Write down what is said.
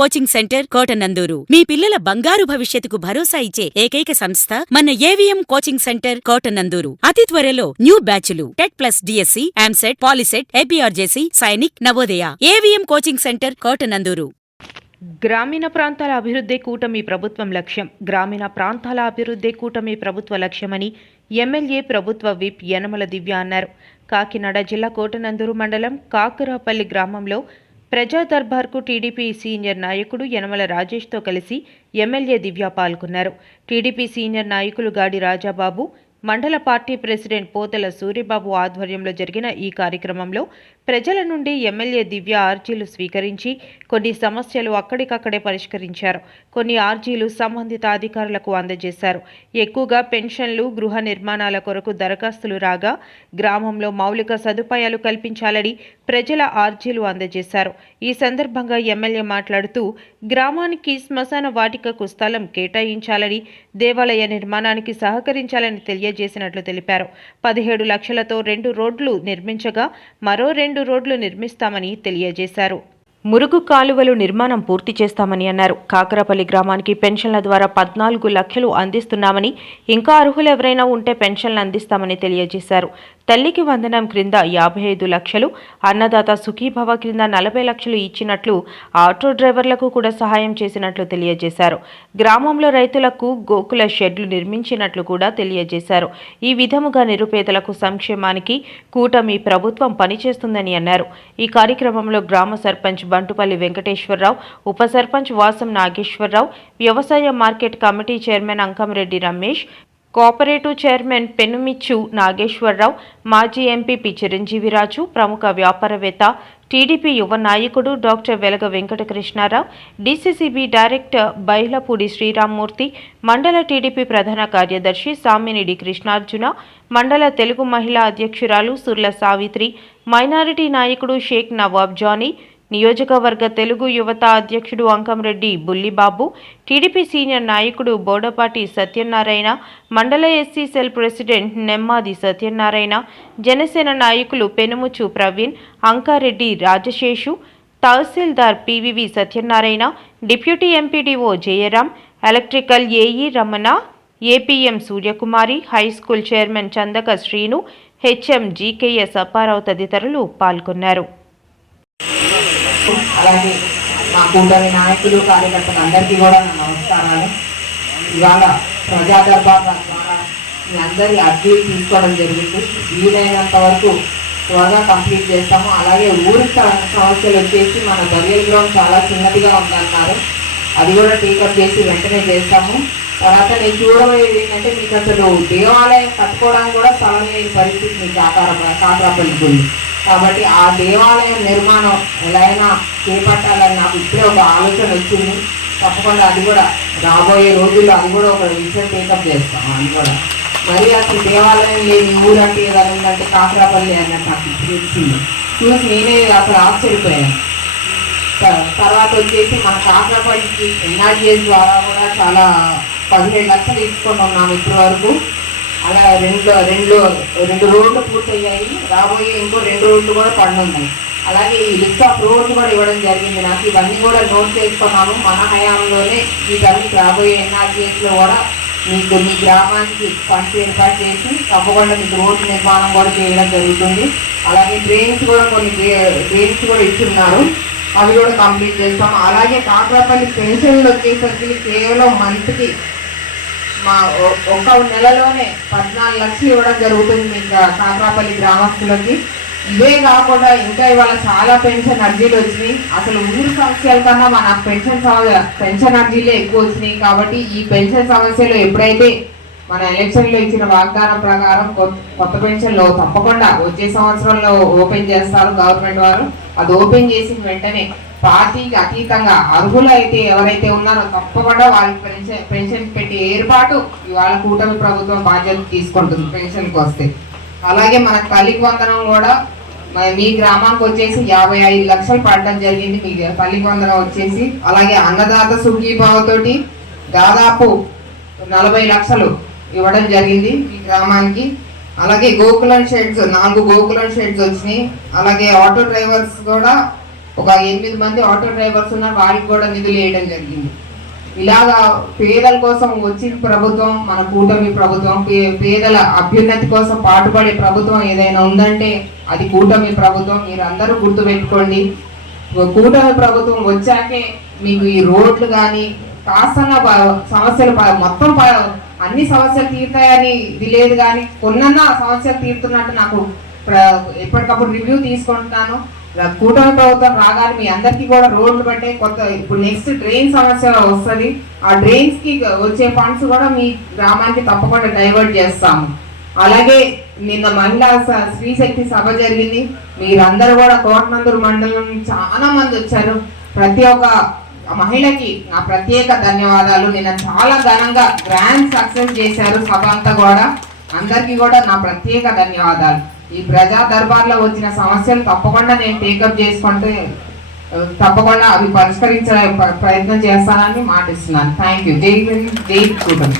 Coaching centre Kotananduru మీ పిల్లల బంగారు భవిష్యత్తుకు భరోసా ఇచ్చే ఏకైక సంస్థ మన ఏవిఎం కోచింగ్ సెంటర్ కోటనందూరు. అతి త్వరలో న్యూ బ్యాచ్లు TET plus DSC, EAMCET, POLYCET, APRJC, Sainik, Navodaya. AVM coaching centre Kotanandur. గ్రామీణ ప్రాంతాల అభివృద్ధి కూటమి ప్రభుత్వం లక్ష్యం. గ్రామీణ ప్రాంతాల అభివృద్ధి కూటమి ప్రభుత్వ లక్ష్యమని ఎమ్మెల్యే ప్రభుత్వ విప్ యనమల దివ్య అన్నారు. కాకినాడ జిల్లా కోటనందూరు మండలం కాకరాపల్లి గ్రామంలో ప్రజా దర్బార్కు టీడీపీ సీనియర్ నాయకుడు యనమల రాజేష్తో కలిసి ఎమ్మెల్యే దివ్య పాల్గొన్నారు. టీడీపీ సీనియర్ నాయకులు గాడి రాజాబాబు, మండల పార్టీ ప్రెసిడెంట్ పోతల సూర్యబాబు ఆధ్వర్యంలో జరిగిన ఈ కార్యక్రమంలో ప్రజల నుండి ఎమ్మెల్యే దివ్య ఆర్జీలు స్వీకరించి కొన్ని సమస్యలు అక్కడికక్కడే పరిష్కరించారు. కొన్ని ఆర్జీలు సంబంధిత అధికారులకు అందజేశారు. ఎక్కువగా పెన్షన్లు, గృహ నిర్మాణాల కొరకు దరఖాస్తులు రాగా గ్రామంలో మౌలిక సదుపాయాలు కల్పించాలని ప్రజల ఆర్జీలు అందజేశారు. ఈ సందర్భంగా ఎమ్మెల్యే మాట్లాడుతూ గ్రామానికి శ్మశాన వాటికకు స్థలం కేటాయించాలని, దేవాలయ నిర్మాణానికి సహకరించాలని తెలియజేసినట్లు తెలిపారు. 17 లక్షలతో 2 రోడ్లు నిర్మించగా మరో 2 రోడ్లు నిర్మిస్తామని తెలియజేశారు. మురుగు కాలువలు నిర్మాణం పూర్తి చేస్తామని అన్నారు. కాకరపల్లి గ్రామానికి పెన్షన్ల ద్వారా 14 లక్షలు అందిస్తున్నామని, ఇంకా అర్హులు ఎవరైనా ఉంటే పెన్షన్లు అందిస్తామని తెలియజేశారు. తల్లికి వందనం క్రింద 55 లక్షలు, అన్నదాత సుఖీభవ క్రింద 40 లక్షలు ఇచ్చినట్లు, ఆటో డ్రైవర్లకు కూడా సహాయం చేసినట్లు తెలియజేశారు. గ్రామంలో రైతులకు గోకుల షెడ్లు నిర్మించినట్లు కూడా తెలియజేశారు. ఈ విధముగా నిరుపేదలకు సంక్షేమానికి కూటమి ప్రభుత్వం పనిచేస్తుందని అన్నారు. ఈ కార్యక్రమంలో గ్రామ సర్పంచ్ బంటుపల్లి వెంకటేశ్వరరావు, ఉప సర్పంచ్ వాసం నాగేశ్వరరావు, వ్యవసాయ market committee chairman Ankamreddy Ramesh, cooperative chairman Penumichu Nageswararao, మాజీ ఎంపీ చిరంజీవిరాజు, ప్రముఖ వ్యాపారవేత్త, టీడీపీ యువ నాయకుడు డాక్టర్ వెలగ వెంకటకృష్ణారావు, డీసీసీబీ డైరెక్టర్ బైలపూడి శ్రీరామ్మూర్తి, మండల టీడీపీ ప్రధాన కార్యదర్శి సామినిడి కృష్ణార్జున, మండల తెలుగు మహిళా అధ్యక్షురాలు సుర్ల సావిత్రి, మైనారిటీ నాయకుడు షేక్ నవాబ్ జానీ, నియోజకవర్గ తెలుగు యువత అధ్యక్షుడు అంకంరెడ్డి బుల్లిబాబు, టీడీపీ సీనియర్ నాయకుడు బోడపాటి సత్యనారాయణ, మండల SC cell president Nemmadi Satyanarayana, Janasena నాయకులు పెనుముచ్చు ప్రవీణ్, అంకారెడ్డి రాజశేషు, తహసీల్దార్ PVV Satyanarayana, deputy MPDO Jayaram, electrical AE Ramana, APM Suryakumari, high school chairman Chandaka Srinu, HM GKS Apparao తదితరులు పాల్గొన్నారు. అలాగే మా కూటమి నాయకులు, కార్యకర్తలు అందరికీ కూడా నా నమస్కారాలు. ఇవాళ ప్రజా దర్బార్ ద్వారా మీ అందరి అర్జీలు తీసుకోవడం జరిగింది. వీలైనంత వరకు త్వరగా కంప్లీట్ చేస్తాము. అలాగే ఊరి సమస్యలు వచ్చేసి మన బరియల్ గ్రౌండ్ చాలా చిన్నదిగా ఉందన్నారు, అది కూడా టేకప్ చేసి వెంటనే చేస్తాము. తర్వాత నేను చూడబోయేది ఏంటంటే, మీకు అసలు దేవాలయం కట్టుకోవడానికి కూడా స్థలం లేని పరిస్థితి మీకు కాకరాపల్లి గుడి. కాబట్టి ఆ దేవాలయం నిర్మాణం ఎలా అయినా చేపట్టాలని నాకు ఇప్పుడే ఒక ఆలోచన వచ్చింది. తప్పకుండా అది కూడా రాబోయే రోజుల్లో అది కూడా ఒక విషయం టేకప్ చేస్తాం. అది కూడా మరి అసలు దేవాలయం లేని ఊరు అంటే ఏదైనా ఉందంటే కాకరాపల్లి అన్నట్టు నాకు తెలిసింది. చూసి నేనే అసలు ఆశ్చర్యపోయాను. తర్వాత వచ్చేసి మన కాకరాపల్లికి ఎన్ఆర్జీఎస్ ద్వారా కూడా చాలా 17 లక్షలు తీసుకొని ఉన్నాము ఇప్పటి వరకు. అలా రెండు రోడ్లు పూర్తయ్యాయి. రాబోయే ఇంకో 2 రోడ్లు కూడా పడున్నాయి. అలాగే ఈ లిస్ట్ ఆఫ్ రోడ్లు కూడా ఇవ్వడం జరిగింది నాకు. ఇవన్నీ కూడా నోట్ చేసుకున్నాము. మన హయాంలోనే వీటన్ని రాబోయే ఎన్ఆర్జీఎస్లో కూడా మీకు మీ గ్రామానికి ఫండ్స్ ఏర్పాటు చేసి తప్పకుండా మీకు రోడ్డు నిర్మాణం కూడా చేయడం జరుగుతుంది. అలాగే డ్రైన్స్ కూడా కొన్ని డ్రైన్స్ కూడా ఇస్తున్నారు, అవి కూడా కంప్లీట్ చేస్తాం. అలాగే కాకరాపల్లి పెన్షన్లు వచ్చేసరికి కేవలం మంత్కి మా ఒక నెలలోనే 14 లక్షలు ఇవ్వడం జరుగుతుంది మీకు కాకరాపల్లి గ్రామస్తులకి. ఇవే కాకుండా ఇంకా ఇవాళ చాలా పెన్షన్ అర్జీలు వచ్చినాయి. అసలు ఊరు సమస్యల కన్నా మన పెన్షన్ అర్జీలే ఎక్కువ వచ్చినాయి. కాబట్టి ఈ పెన్షన్ సమస్యలు ఎప్పుడైతే మన ఎలక్షన్లో ఇచ్చిన వాగ్దానం ప్రకారం కొత్త పెన్షన్లో తప్పకుండా వచ్చే సంవత్సరంలో ఓపెన్ చేస్తారు గవర్నమెంట్ వారు. అది ఓపెన్ చేసిన వెంటనే పార్టీకి అతీతంగా అర్హులు అయితే ఎవరైతే ఉన్నారో తప్పకుండా వాళ్ళకి పెన్షన్ పెట్టి ఏర్పాటు ఇవాళ కూటమి ప్రభుత్వం బాధ్యత తీసుకుంటుంది పెన్షన్కి వస్తే. అలాగే మన తల్లికి వందనం కూడా మీ గ్రామానికి వచ్చేసి 55 లక్షలు పడడం జరిగింది మీ తల్లికి వందనం వచ్చేసి. అలాగే అన్నదాత సుఖీభావతోటి దాదాపు 40 లక్షలు ఇవ్వడం జరిగింది మీ గ్రామానికి. అలాగే గోకులం షెడ్స్ 4 గోకులం షెడ్స్ వచ్చినాయి. అలాగే ఆటో డ్రైవర్స్ కూడా ఒక 8 మంది ఆటో డ్రైవర్స్ ఉన్నారు, వారికి కూడా నిధులు వేయడం జరిగింది. ఇలాగా పేదల కోసం వచ్చిన ప్రభుత్వం మన కూటమి ప్రభుత్వం. పేదల అభ్యున్నతి కోసం పాటుపడే ప్రభుత్వం ఏదైనా ఉందంటే అది కూటమి ప్రభుత్వం. మీరు అందరూ గుర్తుపెట్టుకోండి, కూటమి ప్రభుత్వం వచ్చాకే మీకు ఈ రోడ్లు కానీ కాస్త సమస్యలు మొత్తం అన్ని సమస్యలు తీరుతాయని ఇది లేదు, కానీ కొన్నన్నా సమస్యలు తీరుతున్నట్టు నాకు ఎప్పటికప్పుడు రివ్యూ తీసుకుంటున్నాను. కూటమి ప్రభుత్వం రాగానే మీ అందరికీ కూడా రోడ్లు బట్టే కొత్త ఇప్పుడు నెక్స్ట్ డ్రైన్ సమస్య వస్తుంది. ఆ డ్రైన్స్ కి వచ్చే ఫండ్స్ కూడా మీ గ్రామానికి తప్పకుండా డైవర్ట్ చేస్తాము. అలాగే నిన్న మహిళా స్త్రీ శక్తి సభ జరిగింది. మీరందరూ కూడా కోటనందూరు మండలం చాలా మంది వచ్చారు. ప్రతి ఒక్క మహిళకి నా ప్రత్యేక ధన్యవాదాలు. నిన్న చాలా ఘనంగా గ్రాండ్ సక్సెస్ చేశారు సభ అంతా కూడా. అందరికీ కూడా నా ప్రత్యేక ధన్యవాదాలు. ఈ ప్రజా దర్బార్లో వచ్చిన సమస్యలు తప్పకుండా నేను టేకప్ చేసుకుంటే తప్పకుండా అవి పరిష్కరించే ప్రయత్నం చేస్తానని మాటిస్తున్నాను. Thank you. జై కూటమి.